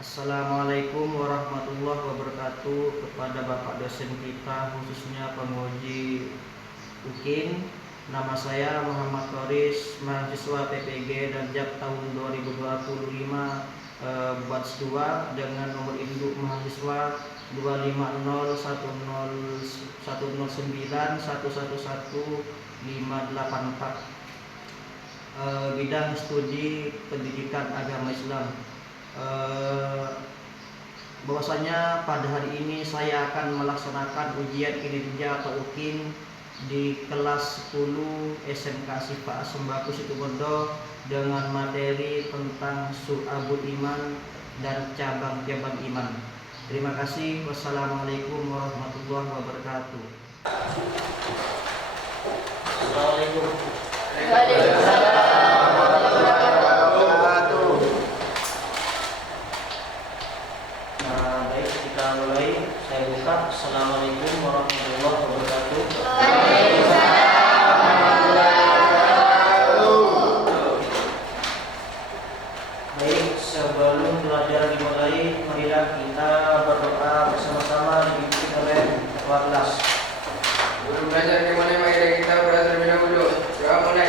Assalamualaikum warahmatullahi wabarakatuh kepada Bapak dosen kita, khususnya penguji UKIN. Nama saya Muhammad Toris, mahasiswa PPG Darjab tahun 2025 batch 2 dengan nomor induk mahasiswa 250109109111584, bidang studi pendidikan agama Islam. Bahwasanya pada hari ini saya akan melaksanakan ujian kinerja atau UKIN di kelas 10 SMK Sifa Sembako Situbondo dengan materi tentang Syu'abul Iman dan cabang-cabang iman. Terima kasih. Wassalamualaikum warahmatullahi wabarakatuh. Assalamualaikum. Waalaikumsalam. Baik, kita mulai. Saya buka. Assalamualaikum warahmatullahi wabarakatuh. Baik, sebelum pelajaran dimulai, marilah kita berdoa bersama-sama dipimpin oleh ketua kelas. Sebelum belajar kemana mari kita berdoa terlebih dahulu. Doa mulai.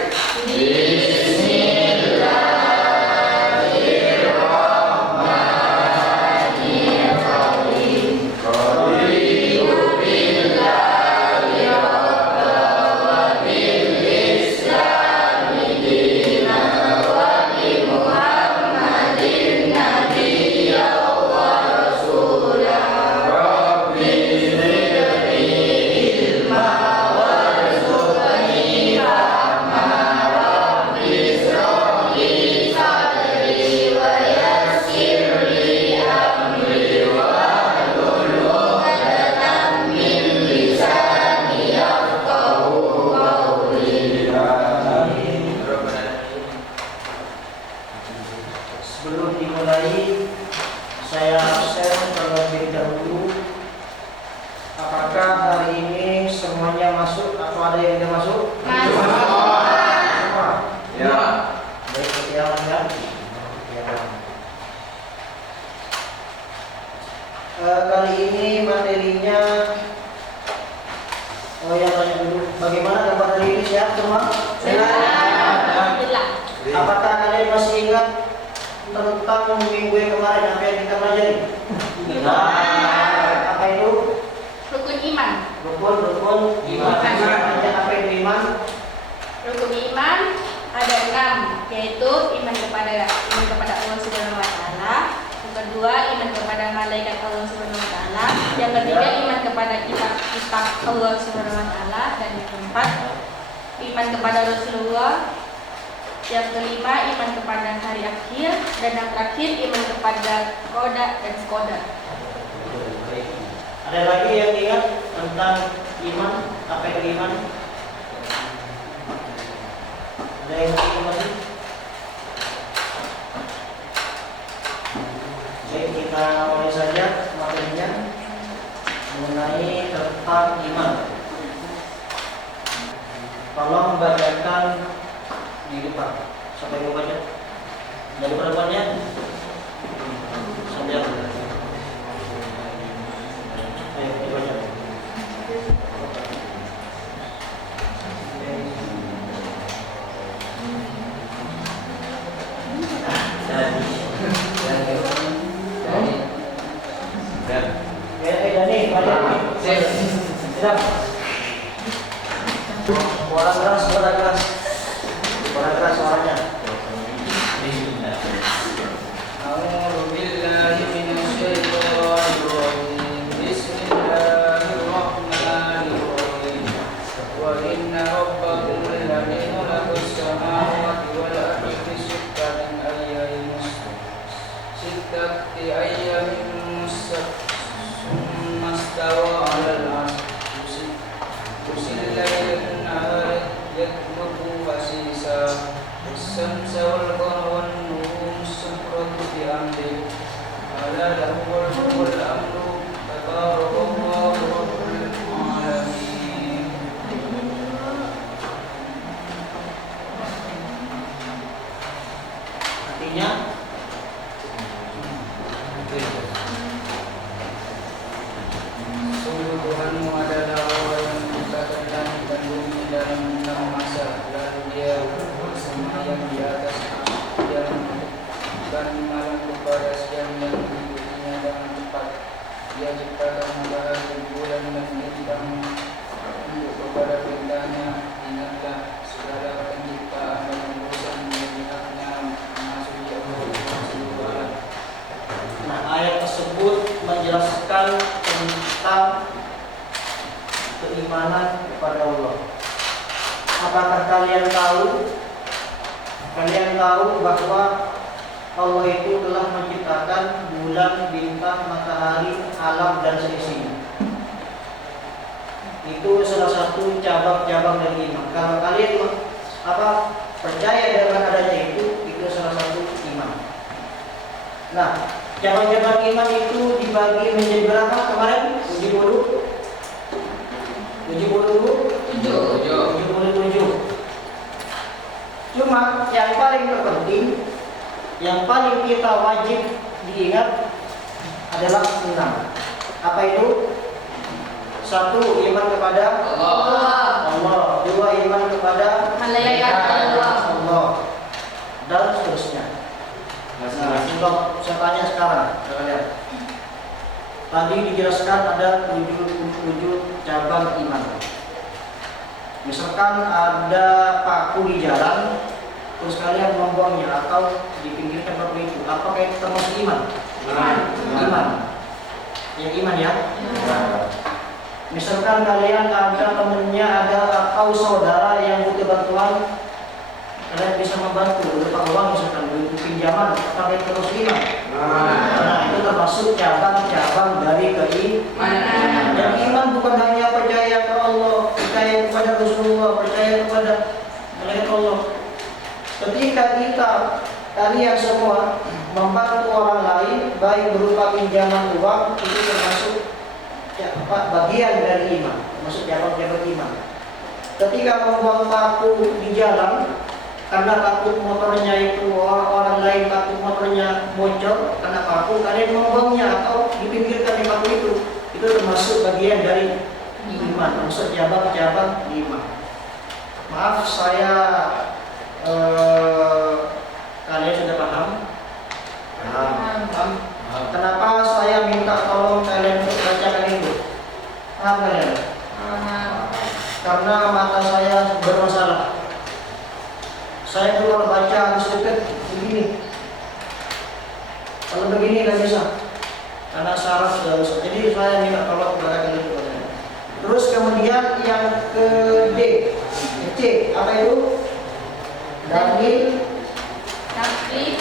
Sebelum dimulai, saya absen terlebih dahulu. Apakah hari ini semuanya masuk atau ada yang tidak masuk? Semua. Ya. Baik, pertiawan ya. Kali ini materinya, yang tanya dulu, bagaimana gambar hari ini, siap semua? Apakah kalian masih ingat tentang minggu yang kemarin apa yang kita pelajari? Apa itu? Rukun iman. Rukun iman. Apa itu iman? Rukun iman ada 6, yaitu iman kepada Allah Subhanahu wa taala, yang kedua iman kepada malaikat Allah Subhanahu wa taala, yang ketiga iman kepada kitab Allah Subhanahu wa taala, dan yang keempat iman kepada Rasulullah, yang kelima iman kepada hari akhir, dan yang terakhir iman kepada qada dan qadar. Ada lagi yang ingat tentang iman? Apa itu iman? Ada yang ingat lagi? Baik, kita mulai saja materinya mengenai tentang iman. Tolong bacakan di depan. Siapa yang mau baca? Dari perempuannya? Sambil. Ayo, dibaca. Dani, baca. Siap. Suara keras, suara keras. Suara keras suaranya. A'udzu billahi minasy syaithanir rajim. Bismillahirrahmanirrahim. Wa inna rabbakum alladzi khalaqas samawati wal ardi fi sittati ayyamin thumma istawa 'alal 'arsy. Yusil layla wan-nahara yatlubu hasisa. والشمس والقمر والنجوم السحرة بأمره ألا له الملك والأمر تبارك الله رب العالمين. Artinya Sungguh Tuhanmu adalah Allah yang menciptakan langit dan bumi dalam 6 masa, lalu Dia bersemayam di atas siang dan malam kepada siang yang mengikutinya dengan cepat. Dia ciptakan matahari, bulan dan bintang untuk kepada perintahnya. Ingatlah segala penciptaan dan urusan melihatnya memasuki Allah seluruh alam. Nah, ayat tersebut menjelaskan tentang keimanan kepada Allah. Apakah kalian tahu? Kalian tahu bahwa Allah itu telah menciptakan bulan, bintang, matahari, alam dan seisinya. Itu salah satu cabang-cabang dari iman. Kalau kalian percaya dengan adanya itu salah satu iman. Nah, cabang-cabang iman itu dibagi menjadi berapa kemarin? Uji dulu. 77. Cuma yang paling terpenting, yang paling kita wajib diingat adalah 6. Apa itu? 1. Iman kepada Allah. 2. Iman kepada Malaikat Allah. Dan seterusnya. Nah, untuk saya tanya sekarang, kalian. Tadi dijelaskan ada 77 cabang iman. Misalkan ada paku di jalan, terus kalian membuangnya atau dipinggirkan paku itu, apakah itu termasuk iman? Iman. Yang iman ya? Misalkan kalian ada temennya, atau saudara yang butuh bantuan, kalian bisa membantu, berupa uang misalkan, berupa pinjaman, apakah itu termasuk iman? Nah, itu termasuk cabang-cabang dari keimanan. Dan iman bukan hanya percaya ke Allah, percaya kepada Rasulullah, percaya kepada malaikat Allah. Ketika kalian semua membantu orang lain, baik berupa pinjaman uang, itu termasuk bagian dari iman, termasuk cabang-cabang iman. Ketika membuang paku di jalan, karena takut motornya itu orang lain takut motornya bocor karena paku, kalian membuangnya atau dipinggirkan di paku itu termasuk bagian dari iman, termasuk cabang-cabang iman. Maaf saya kalian sudah paham? Paham. Kenapa saya minta tolong kalian untuk bacakan itu? Paham kalian? Karena mata saya bermasalah. Saya keluar baca harus dekat begini. Kalau begini nggak bisa, karena saraf sudah rusak. Jadi saya minta tolong kepada kalian. Terus kemudian yang ke D, C, apa itu? Dalil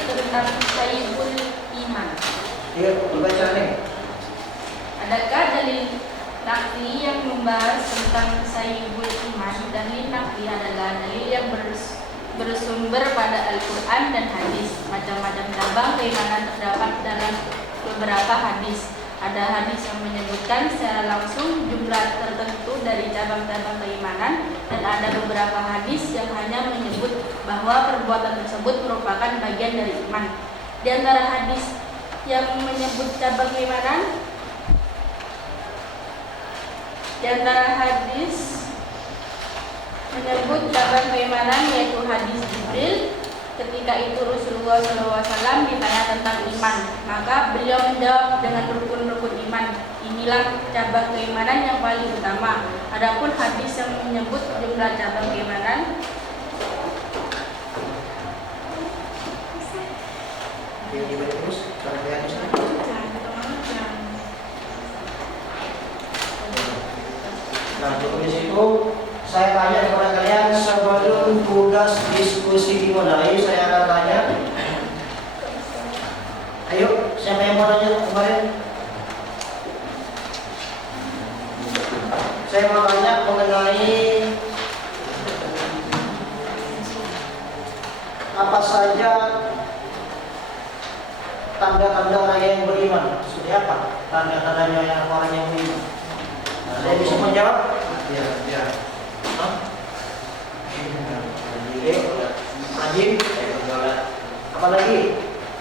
tentang sayyidul iman. Iya, dibaca nih. Adakah dalil nakli yang membahas tentang sayyidul iman? Dalil nakli adalah dalil yang bersumber pada Al-Quran dan hadis. Macam-macam cabang keimanan terdapat dalam beberapa hadis. Ada hadis yang menyebutkan secara langsung jumlah tertentu dari cabang-cabang keimanan, dan ada beberapa hadis yang hanya menyebut bahwa perbuatan tersebut merupakan bagian dari iman. Di antara hadis yang menyebut cabang keimanan, menyebut cabang keimanan yaitu hadis Jibril. Ketika itu Rasulullah SAW ditanya tentang iman, maka beliau menjawab dengan rukun-rukun iman. Inilah cabang keimanan yang paling utama. Adapun hadis yang menyebut jumlah cabang keimanan, nah, di situ saya tanya kepada kalian sebelum tugas diskusi dimulai, saya akan tanya. Ayo, siapa yang mau tanya kemarin? Saya mau tanya mengenai apa saja tanda-tanda orang yang beriman. Seperti apa tanda-tandanya yang orang yang beriman? Saya bisa menjawab? Ya. Rajin. Apalagi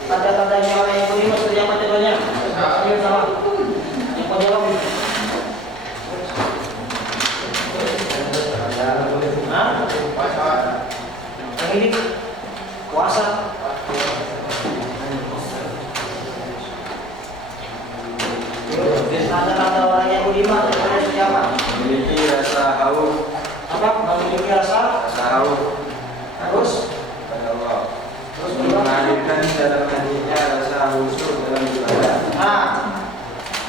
tanda-tandanya orang yang beriman seperti apa contohnya? beriman kepada siapa? Memiliki rasa haus. Apa? Memiliki rasa Haus harus pada Allah. terus Menghadirkan dalam hatinya rasa khusyuk dalam ibadah. Nah,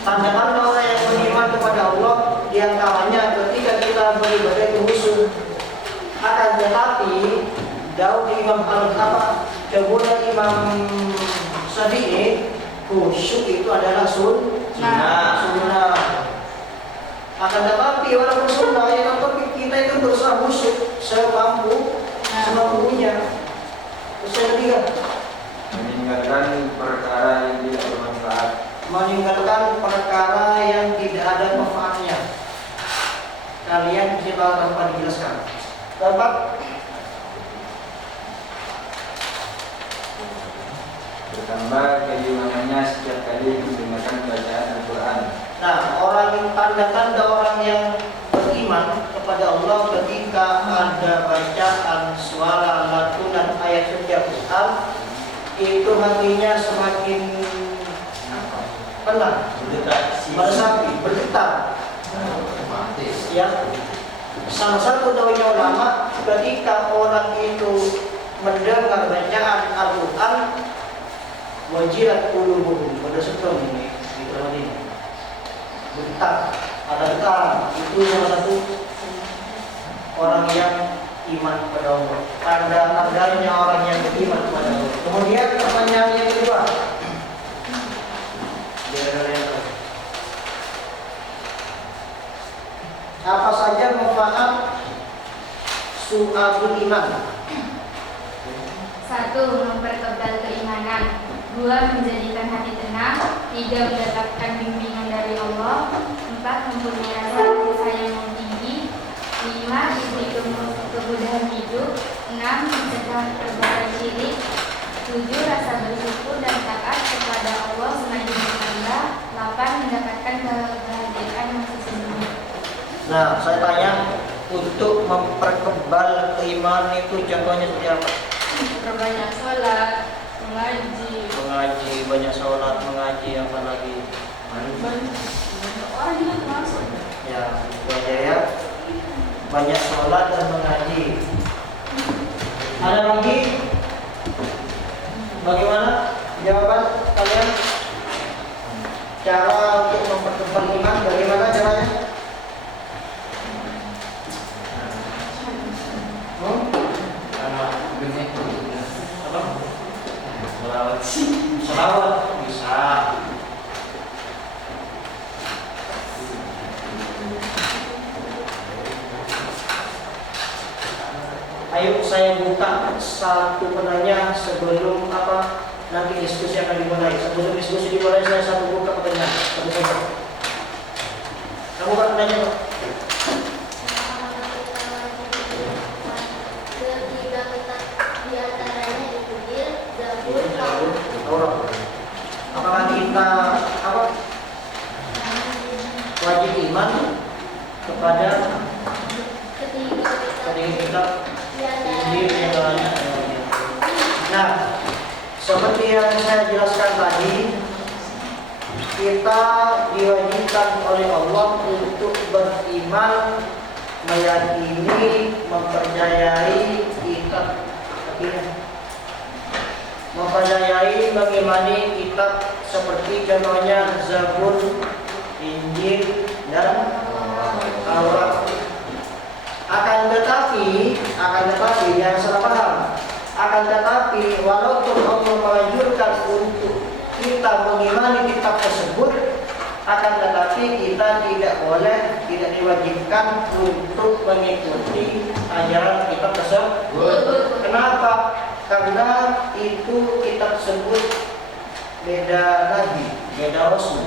tanda-tanda orang yang beriman kepada Allah diantaranya ketika kita beribadah itu khusyuk. Akan tetapi Daud Imam Al-Kaba kemudian Imam Syafi'i khusyuk itu adalah sunnah. Akan tetapi walaupun sunnah yang tapi kita itu berusaha khusyuk semampunya. Terus yang ketiga, Meninggalkan perkara yang tidak bermanfaat. meninggalkan perkara yang tidak ada manfaatnya. Kalian kita tanpa dijelaskan. Keempat, Bertambah keimanannya setiap kali mendengarkan bacaan Al-Quran. nah tanda-tanda orang yang beriman kepada Allah ketika ada bacaan suara lantunan ayat suci Al-Quran itu hatinya semakin tenang, meresapi, bergetar. Ya, salah satu daunnya ulama ketika orang itu mendengar bacaan Al-Quran wajilat qulubuhum pada sekarang ini bergetar, ada getaran. Itu salah satu orang yang iman kepada Allah. Tanda-tandanya orang yang beriman kepada Allah. Kemudian pertanyaan yang kedua, apa saja manfaat su'abul iman? 1. Mempertebal keimanan. 2. Menjadikan hati tenang. 3. Mendapatkan bimbingan dari Allah. 4. Mempunyai rasa kasih sayang yang tinggi. 5. Diberi kemudahan hidup. 6. Mencegah perbuatan syirik. 7. Rasa bersyukur dan taat kepada Allah semakin bertambah. 8. Mendapatkan kebahagiaan yang sesungguhnya. Nah, saya tanya, untuk memperkebal keimanan itu contohnya seperti apa? Perbanyak sholat, mengaji. Mengaji, banyak sholat, mengaji, apa lagi? Banyak orang juga termasuk. Ya, itu aja ya. Banyak sholat dan mengaji. Ada lagi? Bagaimana jawaban kalian? Cara untuk memperkebal iman, bagaimana caranya? Selawat bisa. Ayo saya buka satu penanya sebelum nanti diskusi akan dimulai. Sebelum diskusi dimulai saya satu buka pertanyaan. Satu saja. Kamu kan penanya Pak? Taurat. Apakah kita wajib iman kepada ketiga kitab Injil yang lainnya? Nah, seperti yang saya jelaskan tadi, kita diwajibkan oleh Allah untuk beriman, meyakini, mempercayai kitab, mempercayai, mengimani kitab seperti contohnya Zabur, Injil, dan Taurat. Akan tetapi yang salah paham. Akan tetapi walaupun Allah menganjurkan untuk kita mengimani kitab tersebut, akan tetapi kita tidak diwajibkan untuk mengikuti ajaran kitab tersebut. Kenapa? Karena itu kitab tersebut beda nabi, beda rasul.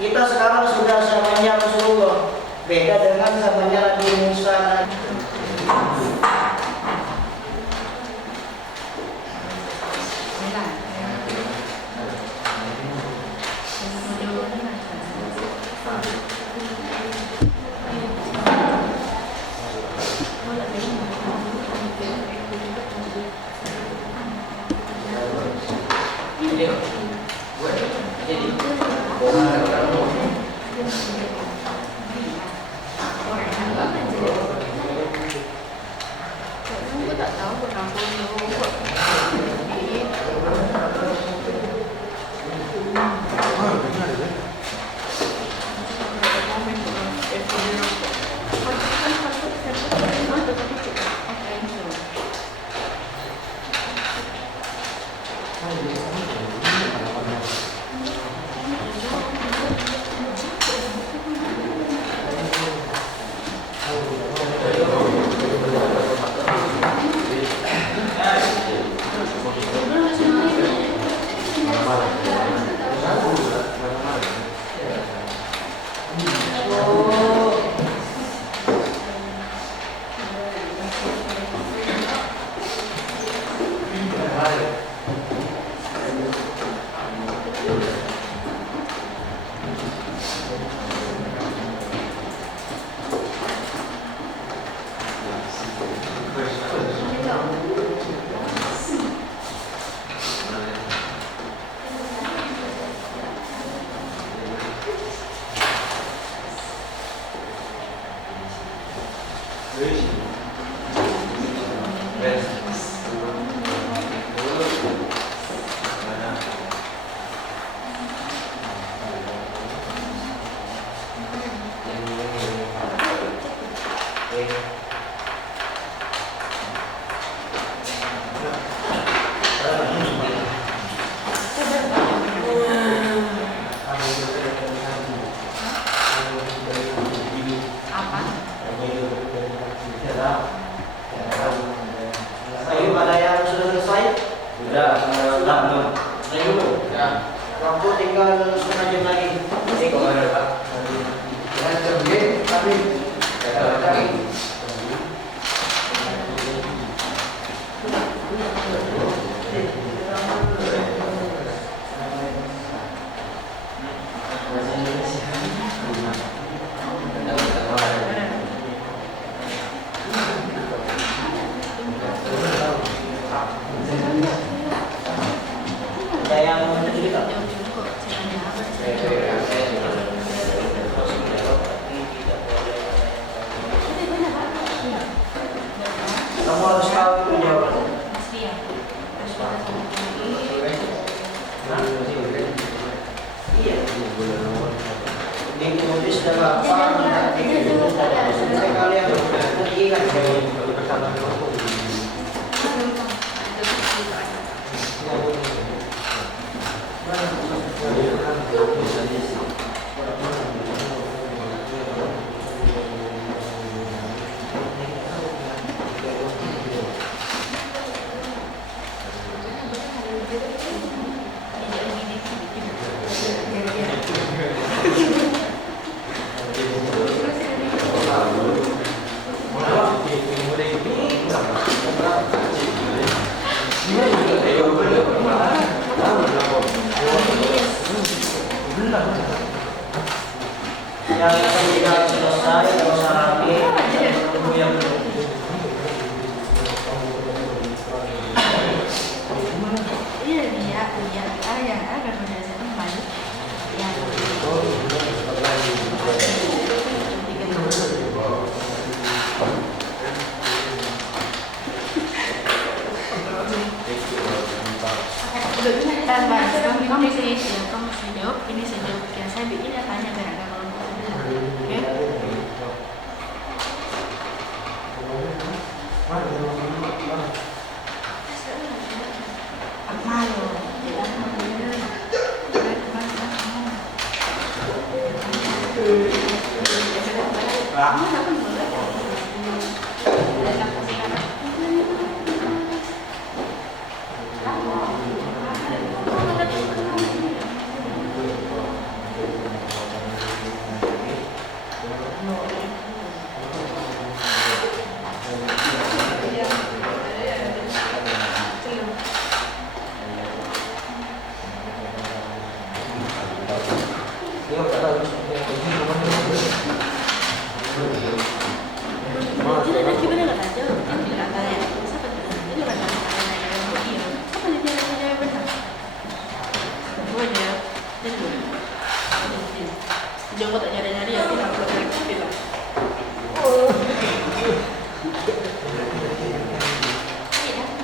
Kita sekarang sudah zamannya Rasulullah, beda dengan zamannya Nabi Musa. Ayo, ada yang sudah selesai? Sudah, belum. Ayo dulu. Ya. Waktu tinggal setengah jam lagi. Kok ada Pak? Ya, cobain, tapi cari. Ada yang mau cerita? Kamu harus tahu itu jawabannya. Iya. Ditulis dalam apa? Ditulis dalam sampai kalian ingat. Yang ketiga selesai, kalau lagi menunggu yang Kamu bisa jawab, ini saya jawab. Yang saya bikin ya tanya biar ada kelompok. Oke? Malu. Jemput tak nyari-nyari ya kita perlu cari lah. Iya.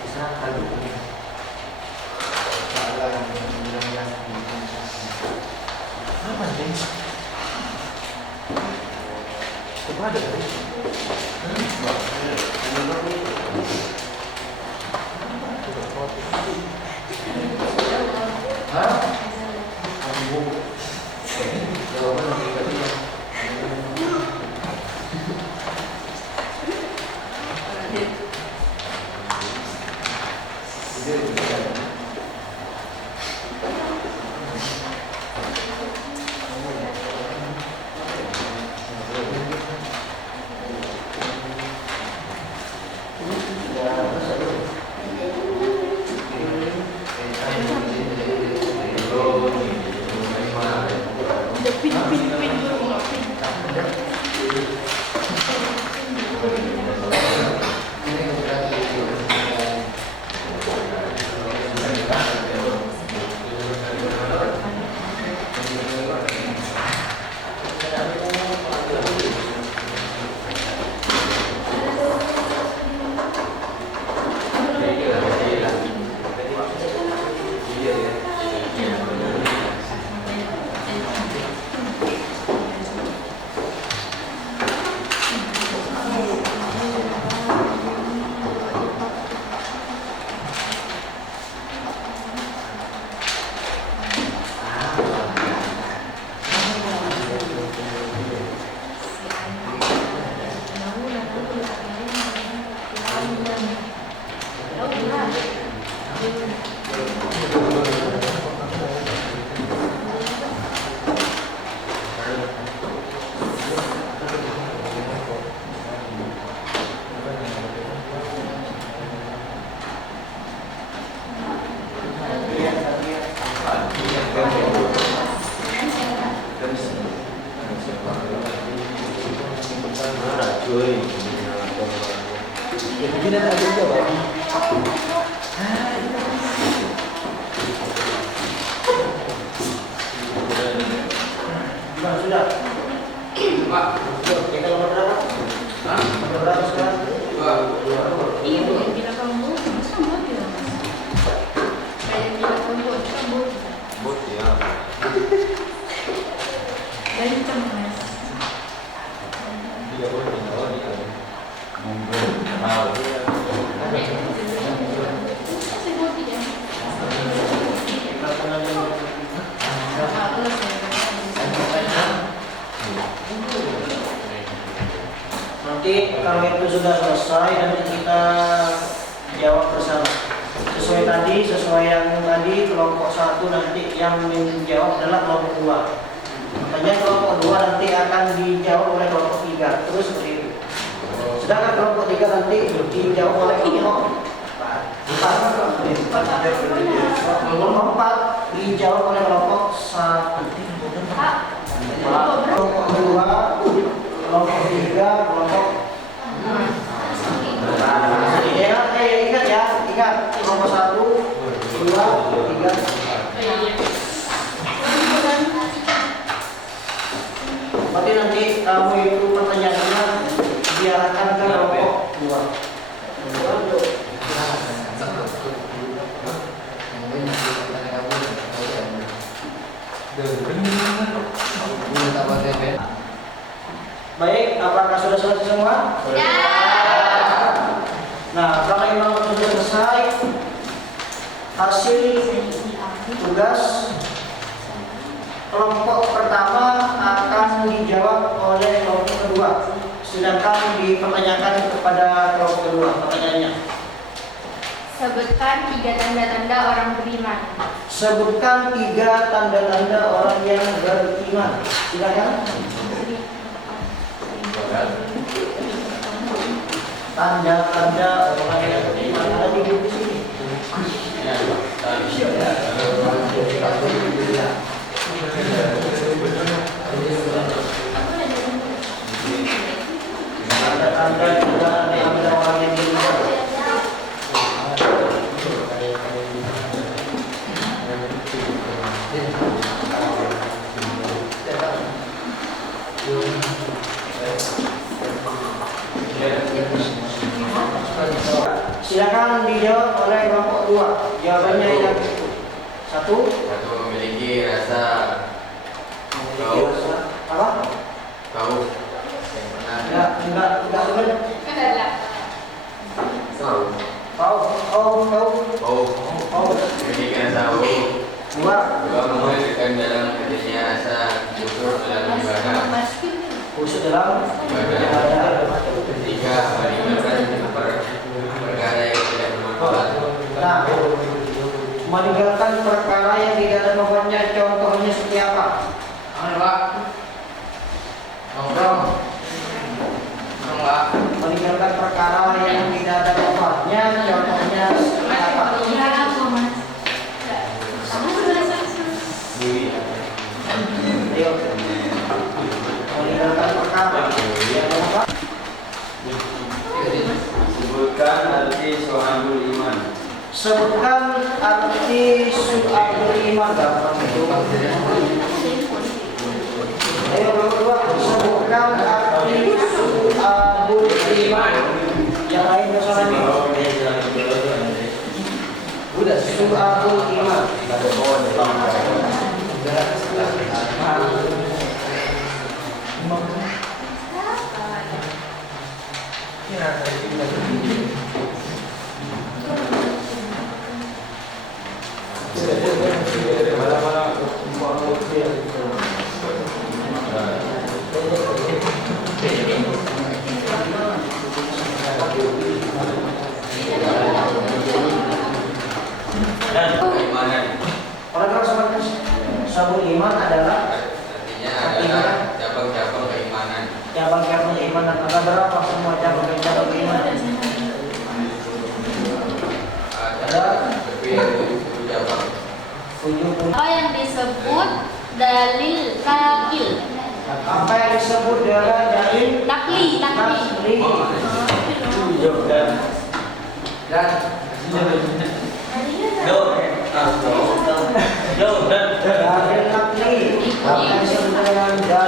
Bisa kali ini. Salah yang apa sih? Kepada tadi. Hah? Jawaban lebih kecil. Sudah. Pak. Kita nomor berapa? Hah? Nomor berapa sekarang? 2. Iya, yang kita kamu sama dia. Kayak kita kamu kamu. Bot ya. Dari cemas. Tidak boleh tinggal di kan. Monggo. Mau. Sebut dia. Nanti kalau itu sudah selesai, nanti kita jawab bersama. Sesuai yang tadi kelompok 1 nanti yang menjawab adalah kelompok 2. Makanya kelompok 2 nanti akan dijawab oleh kelompok 3. Terus seperti itu. Sedangkan kelompok 3 nanti dijawab oleh kelompok 4. Kelompok 4 dijawab oleh kelompok 1. Kelompok 2, kelompok 3, kelompok ingat ya, kelompok 1, 2, 3. Berarti nanti kamu itu pertanyaannya diarahkan ke kelompok 2. Baik, apakah sudah selesai semua? Ya. Nah, kalau memang sudah selesai, hasil tugas kelompok pertama akan dijawab oleh kelompok kedua, sedangkan dipertanyakan kepada kelompok kedua. Pertanyaannya, Sebutkan 3 tanda-tanda orang beriman. sebutkan 3 tanda-tanda orang yang beriman. Silakan. Tanda-tanda orang yang beriman ada di buku sini. Tanda-tanda orang yang beriman. Silakan dijawab oleh kelompok 2. Jawabannya yang 1. Satu, memiliki rasa Apa? bau yang pernah Enggak benar. Adalah Bau. memiliki rasa bau. 2. Dua, mengalirkan dalam dirinya rasa syukur dalam ibadah. Khusus dalam Ibadah. Tiga, meninggalkan perkara yang tidak bermanfaat. Nah, meninggalkan perkara yang tidak ada manfaatnya, contohnya seperti apa? Pak. Nongkrong. Pak. Meninggalkan perkara yang tidak ada manfaatnya, contohnya seperti apa? Ayo. Meninggalkan perkara yang ada manfaat. Sebutkan arti so'abul iman. Sebutkan arti su'abul iman. Gampang itu. Ayo berdua, sebutkan arti su'abul iman. Yang lain bersama ini. Udah, su'abul iman. Keimanan. Paragraf sabun iman adalah Artinya adalah cabang-cabang keimanan. cabang-cabang keimanan. Ada berapa semua cabang-cabang keimanan? Ada lebih dari 70 cabang. 70. Apa yang disebut dalil nakil? Apa yang disebut dengan dalil Nakli. nakli? Dalil nakli. Apa yang disebut dengan dalil?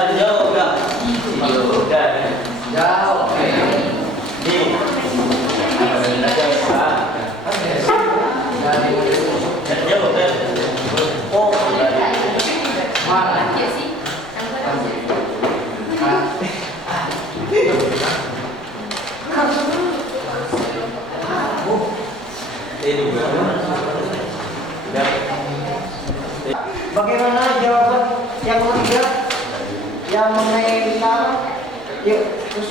Bagaimana jawaban yang ketiga yang mengenai utara? Yuk, terus.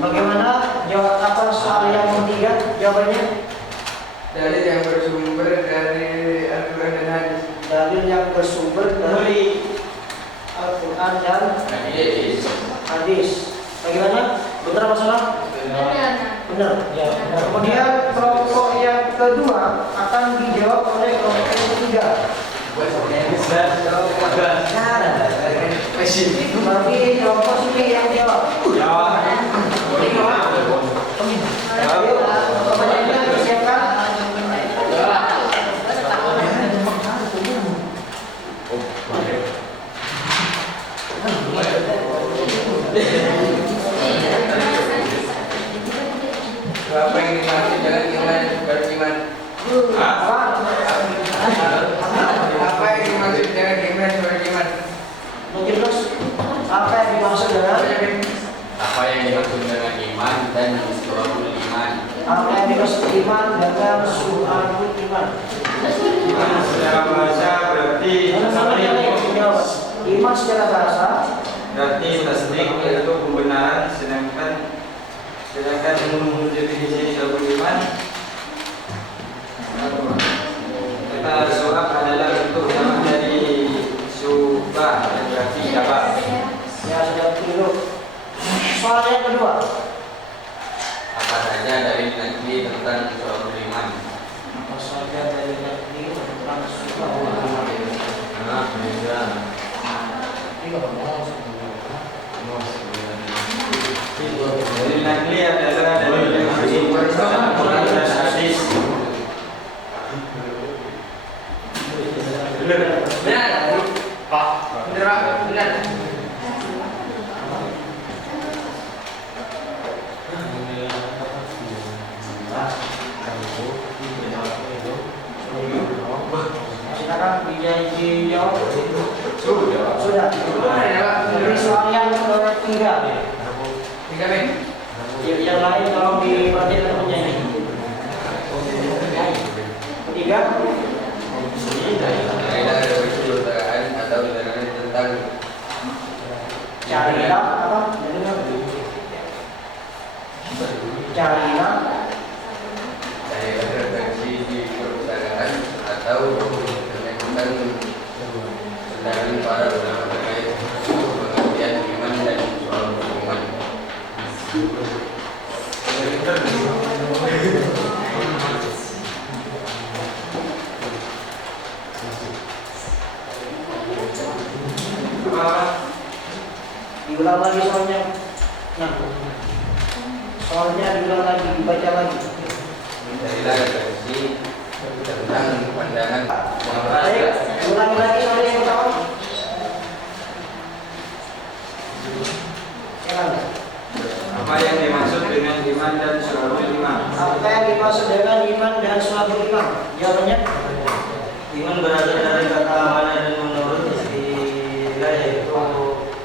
Bagaimana jawab apa soal yang ketiga? Jawabannya Dalil yang bersumber dari Al-Quran dan hadis. dalil yang bersumber dari Al-Quran dan hadis. Bagaimana? Benar apa salah? Benar. Ya. Kemudian kelompok yang kedua akan dijawab oleh kelompok yang ketiga. Berarti kelompok sini yang jawab. Ayo, pertanyaannya disiapkan. Apa yang dimaksud dengan iman beriman? Apa yang dimaksud dengan iman beriman? Mungkin terus apa yang dimaksud dengan Apa yang dimaksud dengan iman dan su'abul iman? apa yang dimaksud iman dengan su'abul iman? Iman secara bahasa berarti Jawab. Iman secara bahasa tasdik yaitu pembenaran, sedangkan definisi syarul iman kata su'ab adalah bentuk jamak dari subah yang berarti jawab. ya sudah dulu. Soal yang kedua. Apa saja dari negeri tentang su'abul iman? Apa saja dari negeri tentang su'abul iman? Dari nakli adalah dari yang bersumber dalam Al-Quran dan hadis. Benar. Pak. Benar, Pak. Benar. Sekarang dijawab. Sudah. Benar ya, Pak. Beri soal yang ketiga. Tiga, Ben. Yang lain tolong diperhatikan penyanyi. Ketiga. Kaidah perceritaan atau larangan tentang Carilah apa? Carilah saya redaksi di perpustakaan atau tentang pandangan para ulama terkait pengertian iman dan soal iman. diulang lagi soalnya. Nah, soalnya diulang lagi, dibaca lagi. Carilah redaksi tentang pandangan Baik, ulangi lagi soalnya yang pertama. Silakan. Apa yang dimaksud dengan iman dan syurabul iman? Apa yang dimaksud dengan iman dan syurabul iman? Jawabannya? Iman berasal dari kata amana dan menurut istilah yaitu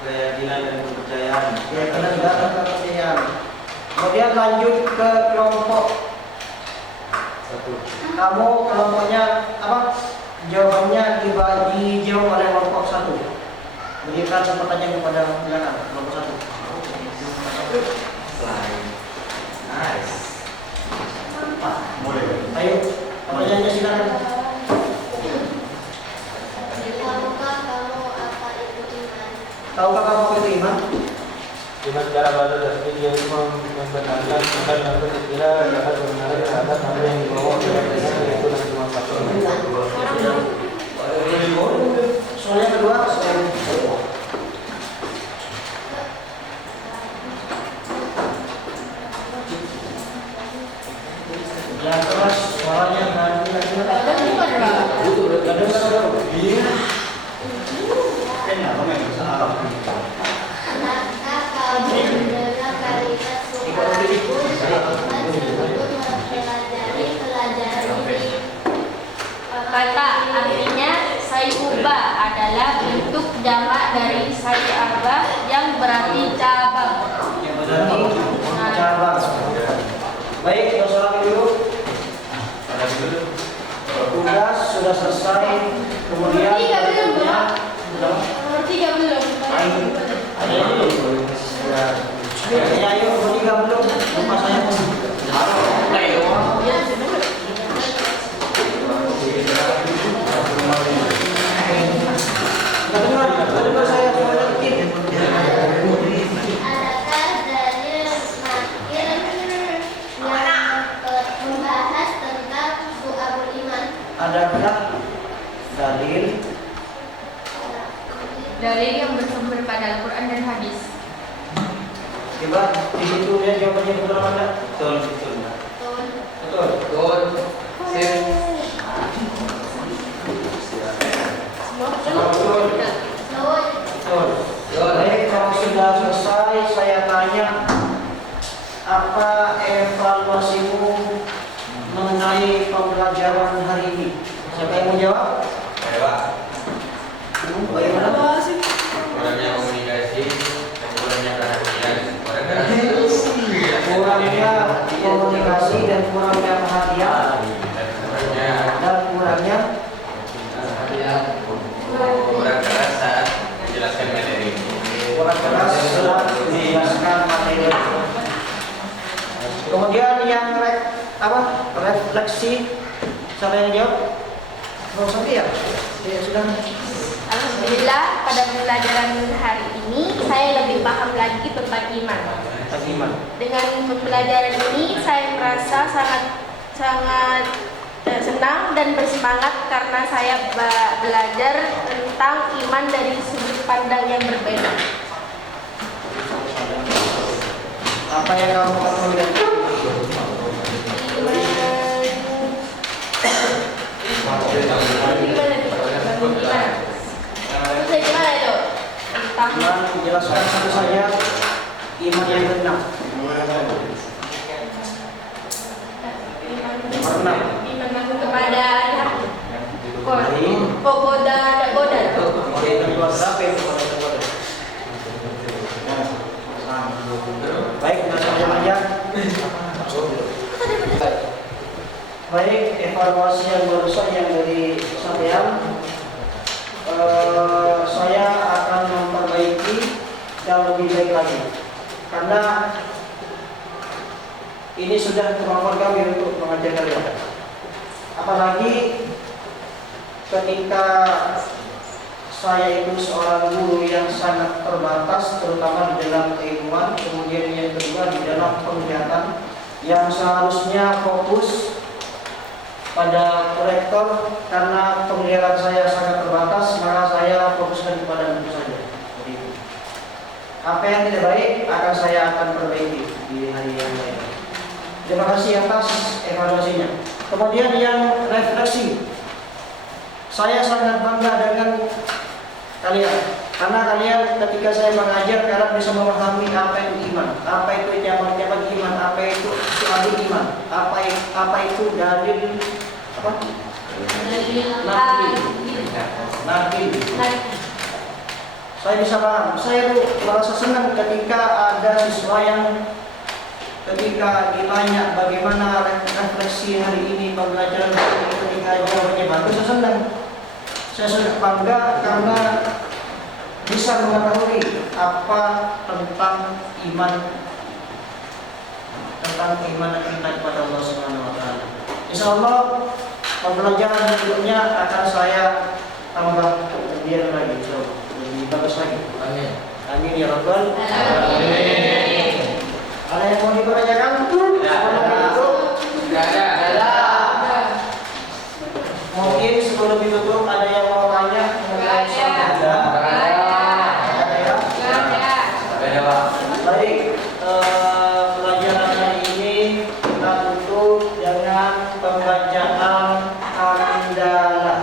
keyakinan dan kepercayaan. Keyakinan dan kepercayaan. Kemudian lanjut ke kelompok. Kamu kelompoknya apa? Jawabannya dijawab oleh kelompok 1. Berikan pertanyaan kepada belakang kelompok 1. Nice. Boleh. Ayo, pertanyaannya silakan. Tahukah kamu apa itu iman? Iman secara bahasa tasbih yaitu membenarkan akan menurut istilah dapat membenarkan terhadap apa yang dibawa oleh Tuhan yaitu Nabi Muhammad. Soalnya kedua, yang keras suaranya nanti Kata artinya sayuba adalah bentuk jamak dari sayaba yang berarti cabang. yang berarti cabang. Baik, kita sholat dulu. Tugas sudah selesai. Kemudian Tiga belum, Pak. Sudah. Nomor 3 belum. Ayo, bertiga belum. Lupa saya pun. Dengar saya suara kecil. Adakah dalil makin yang membahas tentang syu'abul iman? Adakah dalil Dalil yang bersumber pada Al-Quran dan hadis. coba di situ ya jawabannya betul apa enggak? Betul, betul. Betul. Betul. Sip. Semua Betul. Betul. Baik, kalau sudah selesai saya tanya apa evaluasimu mengenai pembelajaran hari ini? Siapa yang mau jawab? Ayo, Pak. Bagaimana? Kurangnya komunikasi dan kurangnya perhatian. Kurangnya komunikasi dan kurangnya perhatian dan kurangnya Kurang keras saat menjelaskan materi. kurang keras saat menjelaskan materi. Kemudian yang refleksi siapa yang jawab? Mau sampai ya? Ya sudah. Alhamdulillah pada pembelajaran hari ini saya lebih paham lagi tentang iman. Iman. Dengan pembelajaran ini saya merasa sangat senang dan bersemangat karena saya belajar tentang iman dari sudut pandang yang berbeda. Apa yang kamu ketahui? Jelaskan satu saja iman yang benar. Pernah. Iman aku kepada Kogoda. Baik, nggak usah panjang. Baik, evaluasi yang barusan yang dari sampean, saya akan memperbaiki yang lebih baik lagi, karena ini sudah kemampuan kami untuk mengajar kalian. Apalagi ketika saya itu seorang guru yang sangat terbatas, terutama di dalam keilmuan, kemudian yang kedua di dalam penglihatan, yang seharusnya fokus pada proyektor. Karena penglihatan saya sangat terbatas, maka saya fokuskan kepada itu saja. Apa yang tidak baik akan saya akan perbaiki di hari yang lain. Terima kasih atas evaluasinya. Kemudian yang refleksi, saya sangat bangga dengan kalian, karena kalian ketika saya mengajar, kalian bisa memahami apa itu iman, apa itu cabang-cabang iman, apa itu suatu iman, apa itu dalil apa? Nabi. Saya bisa paham. Saya tuh merasa senang ketika ada siswa yang ketika ditanya bagaimana refleksi hari ini, pembelajaran hari ini, ketika jawabannya bagus, saya senang. Saya sangat bangga karena bisa mengetahui apa tentang iman kita kepada Allah Subhanahu wa taala. Insyaallah pembelajaran berikutnya akan saya tambah kemudian lagi, lebih bagus lagi. Amin. Amin ya rabbal alamin. Ada yang mau dipertanyakan? Tidak ada. Mungkin sebelum ditutup ada yang mau tanya? Baik, pelajaran hari ini kita tutup dengan pembacaan hamdalah.